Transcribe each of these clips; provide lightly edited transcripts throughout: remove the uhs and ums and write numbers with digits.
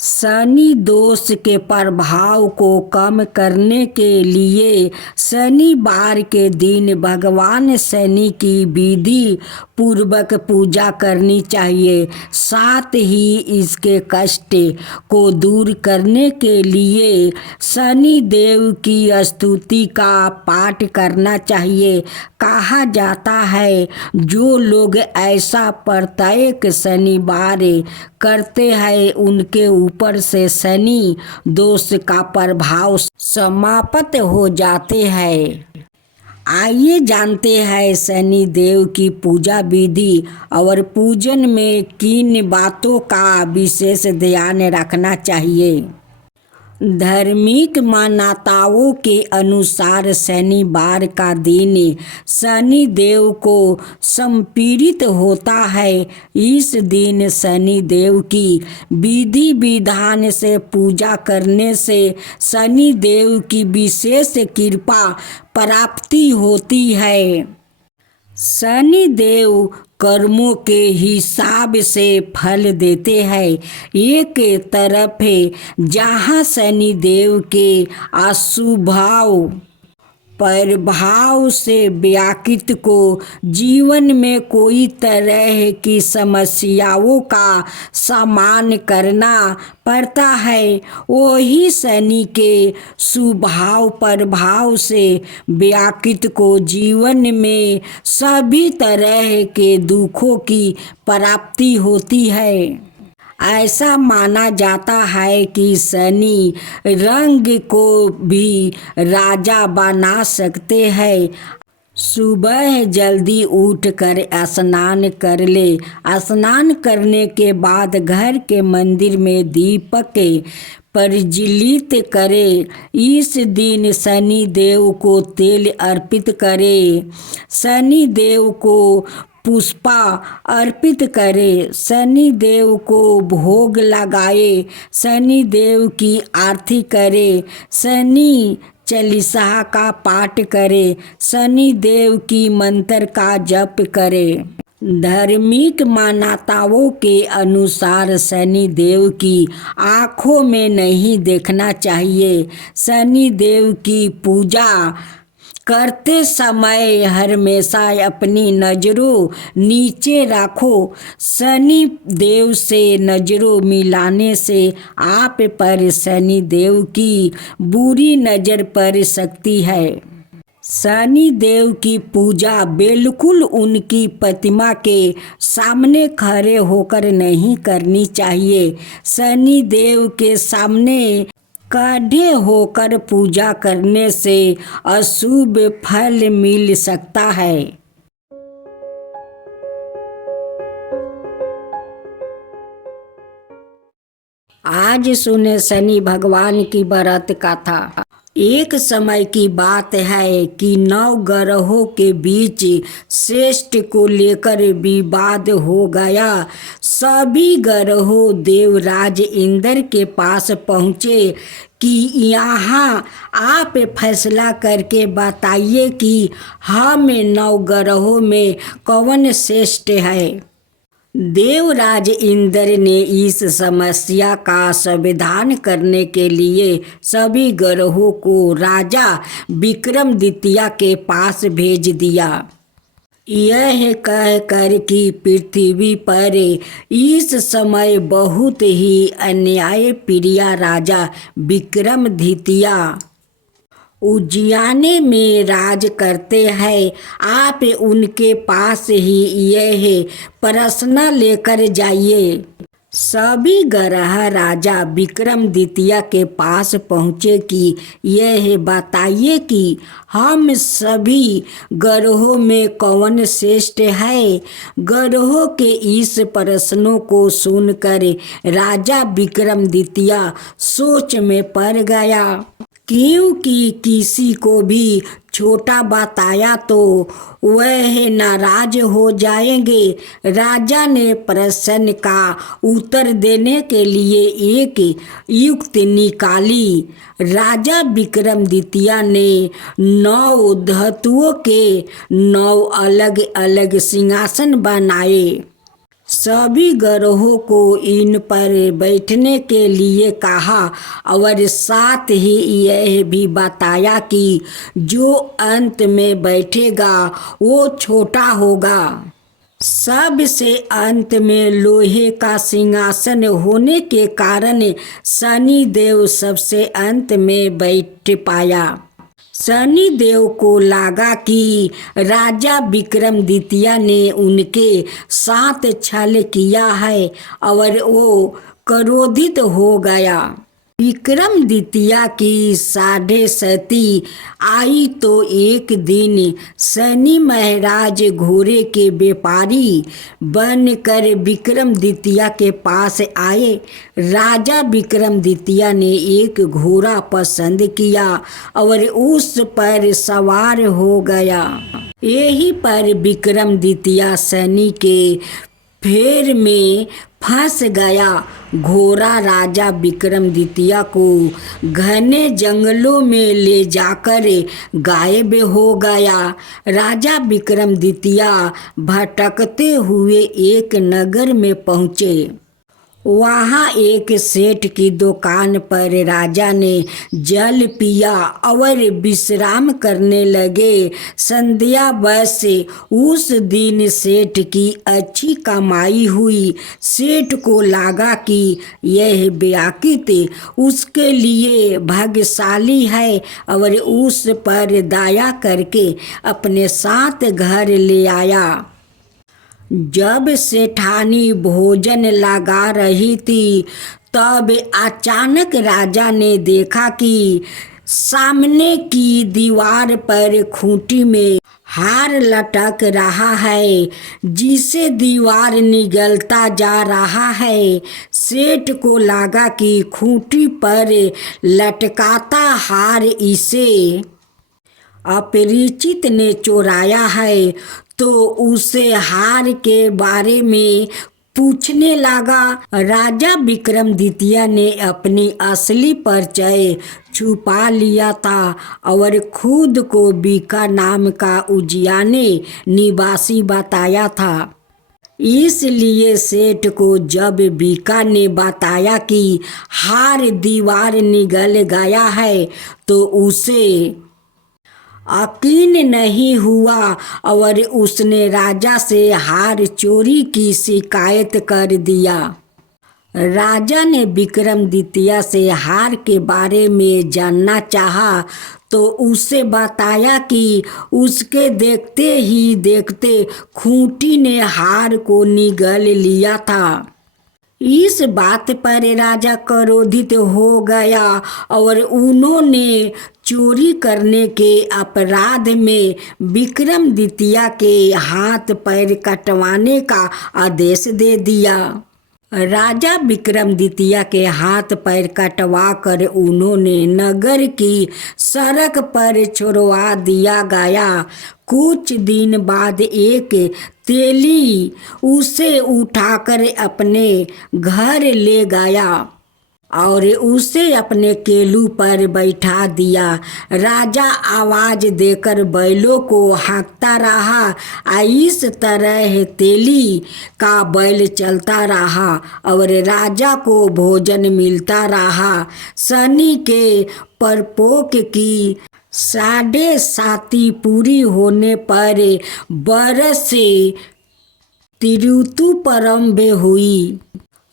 शनि दोष के प्रभाव को कम करने के लिए शनिवार के दिन भगवान शनि की विधि पूर्वक पूजा करनी चाहिए। साथ ही इसके कष्ट को दूर करने के लिए शनि देव की स्तुति का पाठ करना चाहिए। कहा जाता है जो लोग ऐसा प्रत्येक शनिवार करते हैं उनके ऊपर से शनि दोष का प्रभाव समाप्त हो जाते हैं। आइए जानते हैं शनि देव की पूजा विधि और पूजन में किन बातों का विशेष ध्यान रखना चाहिए। धार्मिक मान्यताओं के अनुसार शनिवार का दिन शनि देव को समर्पित होता है। इस दिन शनि देव की विधि विधान से पूजा करने से शनि देव की विशेष कृपा प्राप्ति होती है। शनि देव कर्मों के हिसाब से फल देते हैं। एक तरफ जहाँ शनि देव के अशुभ प्रभाव से व्यक्ति को जीवन में कोई तरह की समस्याओं का सामना करना पड़ता है, वही शनि के स्वभाव प्रभाव से व्यक्ति को जीवन में सभी तरह के दुखों की प्राप्ति होती है। ऐसा माना जाता है कि शनि रंग को भी राजा बना सकते हैं। सुबह जल्दी उठकर स्नान कर ले। स्नान करने के बाद घर के मंदिर में दीपक प्रज्वलित करें। इस दिन शनि देव को तेल अर्पित करें। शनि देव को पुष्पा अर्पित करें। शनि देव को भोग लगाए। शनि देव की आरती करें। शनि चालीसा का पाठ करें। शनि देव की मंत्र का जप करें। धार्मिक मान्यताओं के अनुसार शनि देव की आँखों में नहीं देखना चाहिए। शनि देव की पूजा करते समय हमेशा अपनी नज़रों नीचे रखो। शनि देव से नज़रों मिलाने से आप पर शनि देव की बुरी नज़र पड़ सकती है। शनि देव की पूजा बिल्कुल उनकी प्रतिमा के सामने खड़े होकर नहीं करनी चाहिए। शनि देव के सामने खड़े होकर पूजा करने से अशुभ फल मिल सकता है। आज सुने शनि भगवान की व्रत कथा। एक समय की बात है कि 9 ग्रहों के बीच श्रेष्ठ को लेकर विवाद हो गया। सभी ग्रहों देवराज इंद्र के पास पहुँचे कि यहाँ आप फैसला करके बताइए कि हम 9 ग्रहों में कौन श्रेष्ठ है। देवराज इंद्र ने इस समस्या का समाधान करने के लिए सभी ग्रहों को राजा विक्रमादित्य के पास भेज दिया। यह कहकर कि पृथ्वी पर इस समय बहुत ही अन्यायप्रिय राजा विक्रमादित्य उज्जैन में राज करते हैं। आप उनके पास ही यह प्रश्न लेकर जाइए। सभी ग्रह राजा विक्रमादित्य के पास पहुँचे कि यह बताइए कि हम सभी ग्रहों में कौन श्रेष्ठ है। ग्रहों के इस प्रश्नों को सुनकर राजा विक्रमादित्य सोच में पड़ गया, क्योंकि किसी को भी छोटा बताया तो वह नाराज हो जाएंगे। राजा ने प्रश्न का उत्तर देने के लिए एक युक्ति निकाली। राजा विक्रमादित्य ने 9 धातुओं के 9 अलग अलग सिंहासन बनाए। सभी ग्रहों को इन पर बैठने के लिए कहा और साथ ही यह भी बताया कि जो अंत में बैठेगा वो छोटा होगा। सबसे अंत में लोहे का सिंहासन होने के कारण शनि देव सबसे अंत में बैठ पाया। शनि देव को लगा कि राजा विक्रमादित्य ने उनके साथ छल किया है और वो क्रोधित हो गया। विक्रमादित्य की 7.5 आई तो एक दिन शनि महाराज घोड़े के व्यापारी बनकर विक्रमादित्य के पास आए। राजा विक्रमादित्य ने एक घोड़ा पसंद किया और उस पर सवार हो गया। यही पर विक्रमादित्य शनि के फेर में फंस गया। घोड़ा राजा विक्रमादित्य को घने जंगलों में ले जाकर गायब हो गया। राजा विक्रमादित्य भटकते हुए एक नगर में पहुँचे। वहाँ एक सेठ की दुकान पर राजा ने जल पिया और विश्राम करने लगे। संध्या बस उस दिन सेठ की अच्छी कमाई हुई। सेठ को लगा कि यह व्याकित उसके लिए भाग्यशाली है और उस पर दया करके अपने साथ घर ले आया। जब सेठानी भोजन लगा रही थी तब अचानक राजा ने देखा कि सामने की दीवार पर खूंटी में हार लटक रहा है जिसे दीवार निगलता जा रहा है। सेठ को लगा कि खूंटी पर लटकाता हार इसे अपरिचित ने चुराया है, तो उसे हार के बारे में पूछने लगा। राजा विक्रमादित्य ने अपनी असली परिचय छुपा लिया था और खुद को बीका नाम का उजियाने निवासी बताया था। इसलिए सेठ को जब बीका ने बताया कि हार दीवार निगल गया है तो उसे यकीन नहीं हुआ और उसने राजा से हार चोरी की शिकायत कर दिया। राजा ने विक्रमादित्य से हार के बारे में जानना चाहा तो उसे बताया कि उसके देखते ही देखते खूंटी ने हार को निगल लिया था। इस बात पर राजा क्रोधित हो गया और उन्होंने चोरी करने के अपराध में विक्रमादित्य के हाथ पैर कटवाने का आदेश दे दिया। राजा विक्रमादित्य के हाथ पैर कटवा कर उन्होंने नगर की सड़क पर छोड़वा दिया गया। कुछ दिन बाद एक तेली उसे उठाकर अपने घर ले गया और उसे अपने केलू पर बैठा दिया। राजा आवाज देकर बैलों को हाँकता रहा। इस तरह तेली का बैल चलता रहा और राजा को भोजन मिलता रहा। शनि के प्रकोप की 7.5 पूरी होने पर बरस ऋतु प्रारंभ हुई।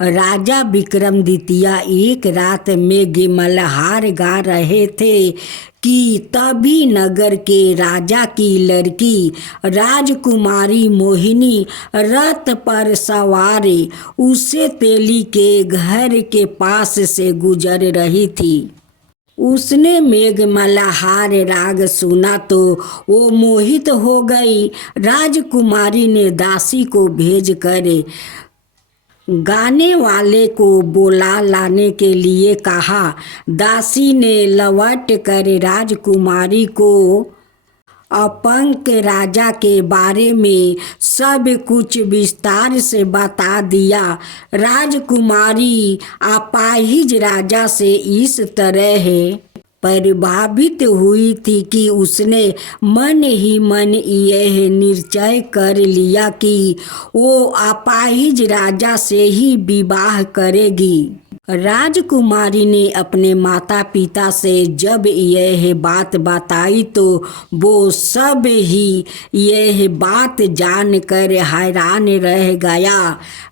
राजा विक्रमादित्य एक रात में मल्हार गा रहे थे कि तभी नगर के राजा की लड़की राजकुमारी मोहिनी रथ पर सवार उसे तेली के घर के पास से गुजर रही थी। उसने मेघ मल्हार राग सुना तो वो मोहित हो गई। राजकुमारी ने दासी को भेजकर गाने वाले को बुला लाने के लिए कहा। दासी ने लौट कर राजकुमारी को अपंक राजा के बारे में सब कुछ विस्तार से बता दिया। राजकुमारी अपाहिज राजा से इस तरह प्रभावित हुई थी कि उसने मन ही मन यह निश्चय कर लिया कि वो अपाहिज राजा से ही विवाह करेगी। राजकुमारी ने अपने माता पिता से जब यह बात बताई तो वो सब ही यह बात जानकर हैरान रह गया।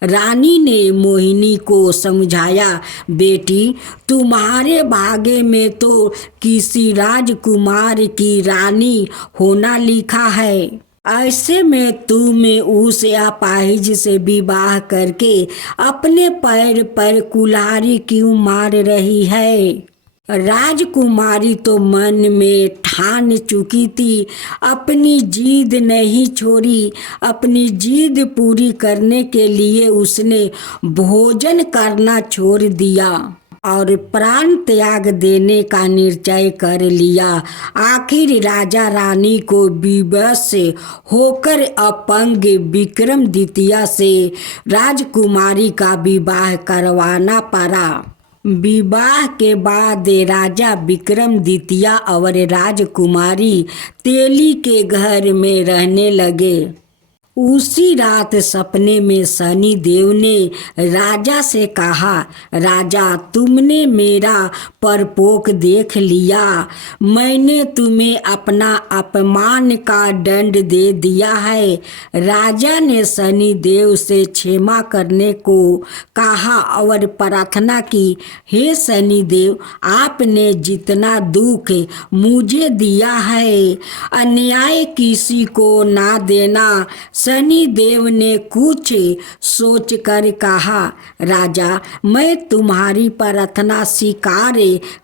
रानी ने मोहिनी को समझाया, बेटी, तुम्हारे भाग्य में तो किसी राजकुमार की रानी होना लिखा है। ऐसे में तुम उस अपाहिज से विवाह करके अपने पैर पर कुल्हाड़ी क्यों मार रही है। राजकुमारी तो मन में ठान चुकी थी, अपनी जिद नहीं छोड़ी। अपनी जिद पूरी करने के लिए उसने भोजन करना छोड़ दिया और प्राण त्याग देने का निश्चय कर लिया। आखिर राजा रानी को विवश होकर अपंग विक्रम द्वितीय से राजकुमारी का विवाह करवाना पड़ा। विवाह के बाद राजा विक्रम द्वितीय और राजकुमारी तेली के घर में रहने लगे। उसी रात सपने में शनि देव ने राजा से कहा, राजा, तुमने मेरा परपोक देख लिया। मैंने तुम्हें अपना अपमान का दंड दे दिया है। राजा ने शनि देव से क्षमा करने को कहा और प्रार्थना की, हे शनि देव, आपने जितना दुख मुझे दिया है, अन्याय किसी को ना देना। शनि देव ने कुछ सोचकर कहा, राजा, मैं तुम्हारी प्रार्थना स्वीकार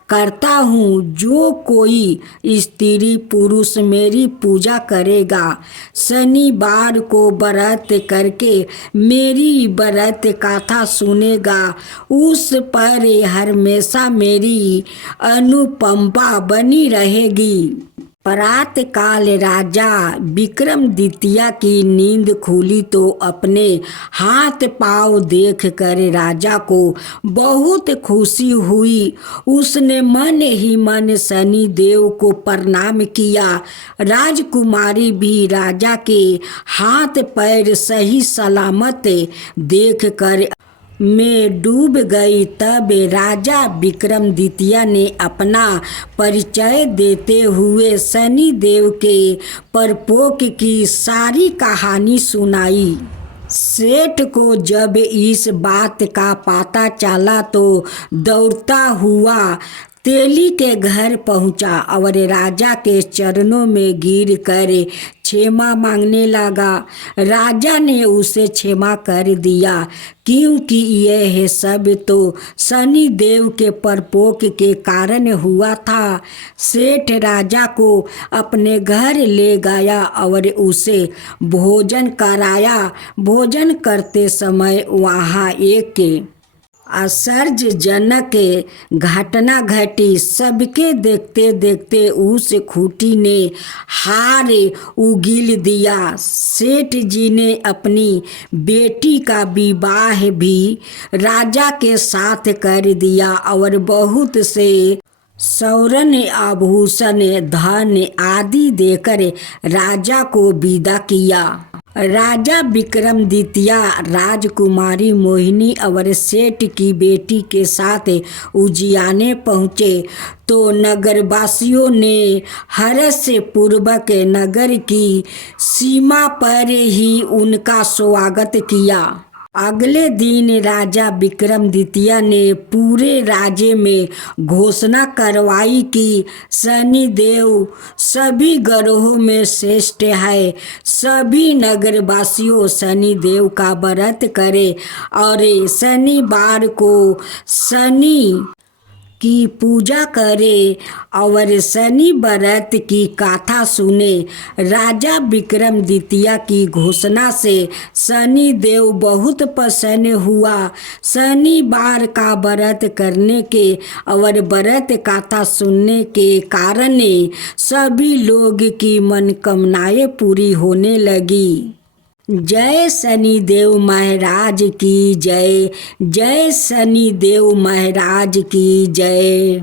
करता हूँ। जो कोई स्त्री पुरुष मेरी पूजा करेगा, शनिवार को व्रत करके मेरी व्रत कथा सुनेगा, उस पर हमेशा मेरी अनुकंपा बनी रहेगी। प्रातः काल राजा विक्रम द्वितीय की नींद खुली तो अपने हाथ पांव देखकर राजा को बहुत खुशी हुई। उसने मन ही मन शनि देव को प्रणाम किया। राजकुमारी भी राजा के हाथ पैर सही सलामत देखकर में डूब गई। तब राजा विक्रम द्वितीय ने अपना परिचय देते हुए शनि देव के परपोक की सारी कहानी सुनाई। सेठ को जब इस बात का पता चला तो दौड़ता हुआ तेली के घर पहुंचा और राजा के चरणों में गिर कर क्षमा मांगने लगा। राजा ने उसे क्षमा कर दिया, क्योंकि यह सब तो शनि देव के परपोक के कारण हुआ था। सेठ राजा को अपने घर ले गया और उसे भोजन कराया। भोजन करते समय वहाँ एक आश्चर्यजनक घटना घटी। सबके देखते देखते उस खूंटी ने हार उगील दिया। सेठ जी ने अपनी बेटी का विवाह भी राजा के साथ कर दिया और बहुत से स्वर्ण आभूषण, धन आदि देकर राजा को विदा किया। राजा विक्रम द्वितीय राजकुमारी मोहिनी और सेठ की बेटी के साथ उजियाने पहुँचे तो नगरवासियों ने हर्ष पूर्वक नगर की सीमा पर ही उनका स्वागत किया। अगले दिन राजा विक्रम द्वितीय ने पूरे राज्य में घोषणा करवाई कि शनि देव सभी ग्रहों में श्रेष्ठ है। सभी नगरवासियों शनि देव का व्रत करें और शनिवार को शनि की पूजा करे और शनि व्रत की कथा सुने। राजा विक्रम द्वितीय की घोषणा से शनि देव बहुत प्रसन्न हुआ। शनिवार का व्रत करने के और व्रत कथा सुनने के कारण सभी लोग की मनोकामनाएं पूरी होने लगी। जय शनि देव महाराज की जय। जय शनि देव महाराज की जय।